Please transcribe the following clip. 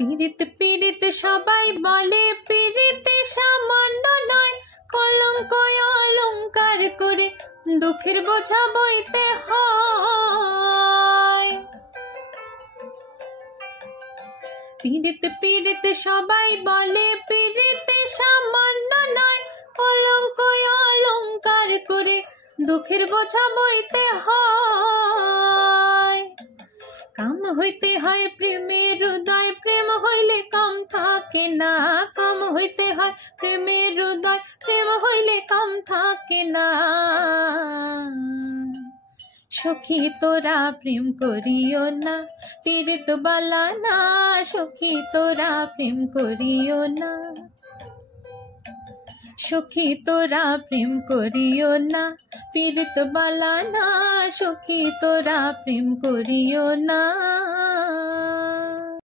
পীড়িত পীড়িত সবাই বলে পীড়িতে সামান্য নয়, কলঙ্ক অলঙ্কার করে দুঃখের বোঝা বইতে হয়। পীড়িত পীড়িত সবাই বলে পীড়িতে সামান্য নয়, কলঙ্ক অলঙ্কার করে দুঃখের বোঝা বইতে হয়। কাম হইতে হয় প্রেমের হৃদয়, প্রেম হইলে কাম থাকে না। কাম হইতে হয় প্রেমের হৃদয়, প্রেম হইলে কাম থাকে না। সখী তোরা প্রেম করিও না, পীড়িত বালা না। সখী তোরা প্রেম করিও না, সখী তোরা প্রেম করিও না, পীড়িত বালা না। সখী তোরা প্রেম করিও না।